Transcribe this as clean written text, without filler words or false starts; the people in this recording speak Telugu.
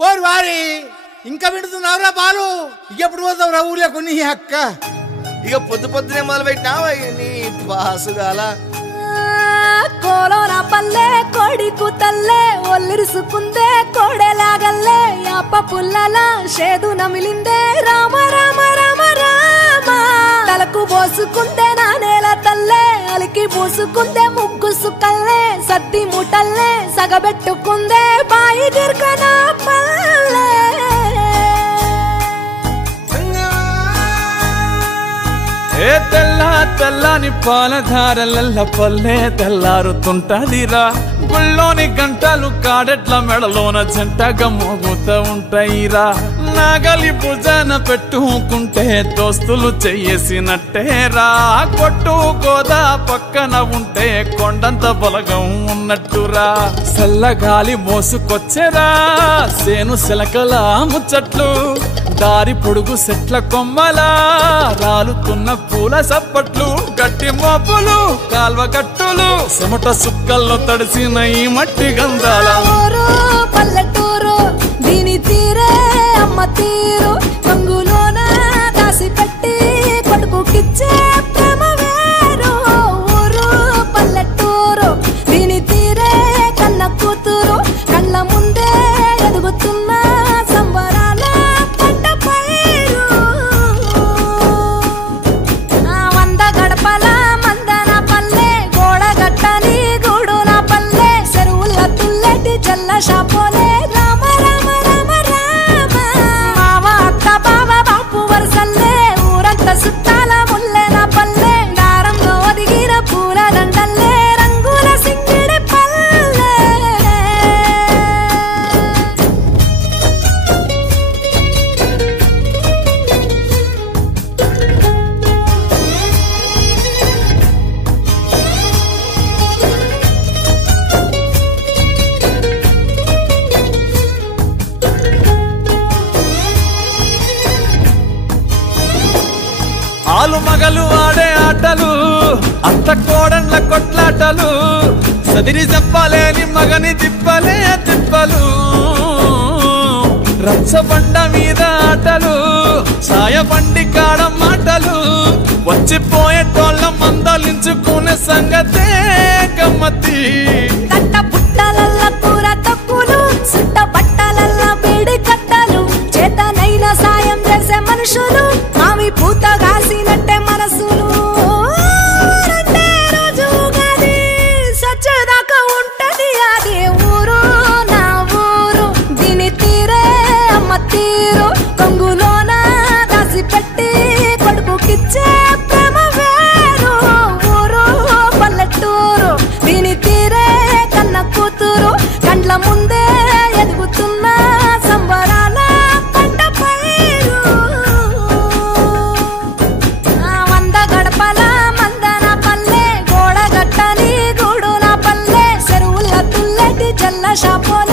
ఓరి వారి ఇంకా వింటున్నావురా బాలు? ఎప్పుడు పోతావురా ఊళ్ళో కొన్ని అక్క? ఇక పొద్దు పొద్దునే మొదలు పెట్టినావా నీ బాసుగాల? కోలోన పల్లె కోడి కూతల్లే ఒల్లిరుసుకుందే కోడెలాగల్లే యాప పుల్లల షేదు నమిలిందే రామ రామ రామ రామ తలకు పోసుకుందే నా నేల తల్లే అలికి పూసుకుందే ముగ్గు సుక్కల్లే సద్ది ముటల్లే సగబెట్టుకుందే బాయి దిర్కన పల్లె ఏ తెల్ల తెల్లని పాలధారలల్ల పల్లె తెల్లారుతుంటదిరా గుళ్ళోని గంటలు కాడెట్ల మెడలోన జంటగా మోగుతూ ఉంటాయిరా నాగలి భుజాన పెట్టుకుంటే దోస్తులు చెయ్యేసినట్టేరా కొట్టు గోదా పక్కన ఉంటే కొండంత బలగం ఉన్నట్టురా చల్లగాలి మోసుకొచ్చేరా సేను శిలకల ముచ్చట్లు దారి పొడుగు సెట్ల కొమ్మలా రాలుతున్న పూల సప్పట్లు గట్టి మోపులు కాల్వ గట్టులు చెమట సుక్కల్లో తడిసిన ఈ మట్టి గంధాల పల్లెటూరు దీని తీరే అమ్మ తీరు కంగులోన దాసి పెట్టి కొడుకుకిచ్చే ప్రేమ వేరు ఊరు పల్లెటూరు దీని తీరే కన్న కూతురు కళ్ళ ముందే ఎదుగుతున్న సంబరాల పంట పైరు వంద గడపల మందన పల్లె గోడగట్టని గూడున పల్లె చెరువుల తుల్లెటి జల్ల షాపోలే రామ రామ రామ రామ మావ అక్క బావ బాపు వరసల్లే ఊరంతా సుట్టాల ముల్లెన పల్లె దారంలో ఒదిగిన పూల దండల్లే రంగుల సింగిడి పల్లె ఆలు మగలు ఆడే ఆటలు అత్త కోడన్ల కొట్లాటలు సదిరి చెప్పలేని మగని తిప్పలే తిప్పలు రచ్చబండ మీద ఆటలు ఛాయ బండి కాడ మాటలు వచ్చిపోయేటోళ్ళ మందలించుకునే సంగతే గమ్మతి తట్ట పుట్టలల్ల కూర తక్కులు సుట్ట బట్టలల్ల వేడి కట్టలు చేతనైన సాయం చేసే మనుషులు మామి పూత కాసినట్టే మనసులు రెండే రోజు గది సచ్చేదాకా ఉంటది అది ఊరు నా ఊరు దీని తీరే అమ్మ తీరు కొంగులోన దాసి పెట్టి కొడుకుకిచ్చే ప్రేమ వేరు ఊరు పల్లెటూరు దీని తీరే కన్న కూతురు కండ్ల ముందే ఎదుగుతున్న సంబరాల పంట పైరు వంద గడపల మందన పల్లె గోడగట్టని గూడున పల్లె చెరువుల తుల్లెటి జల్ల షాపోలే